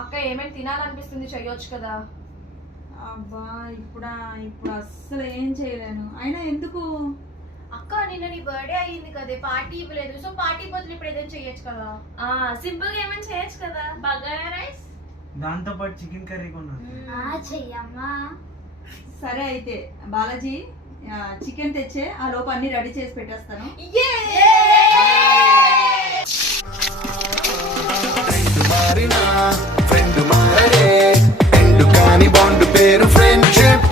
అక్క ఏమైనా తినాలనిపిస్తుంది, చెయ్యొచ్చు కదా. అబ్బా ఇప్పుడు అస్సలు ఏం చేయలేను. అయినా ఎందుకు అక్క నిన్న నీ బర్త్డే అయ్యింది కదే, పార్టీ ఇవ్వలేదు. సో పార్టీ బదులు ఇప్పుడు ఏదైనా చెయ్యొచ్చు కదా. సింపుల్ గా ఏమైనా చేయొచ్చు కదా. బగారా రైస్ దాంతో పాటు చికెన్ కర్రీ కొన్నాను. చెయ్యమ్మా. సరే అయితే బాలాజీ చికెన్ తెచ్చే, ఆ లోపు అన్ని రెడీ చేసి పెట్టేస్తాను. ఫ్రెండ్ మారడే, ఫ్రెండ్ కాని బాండ్ పేరు ఫ్రెండ్షిప్.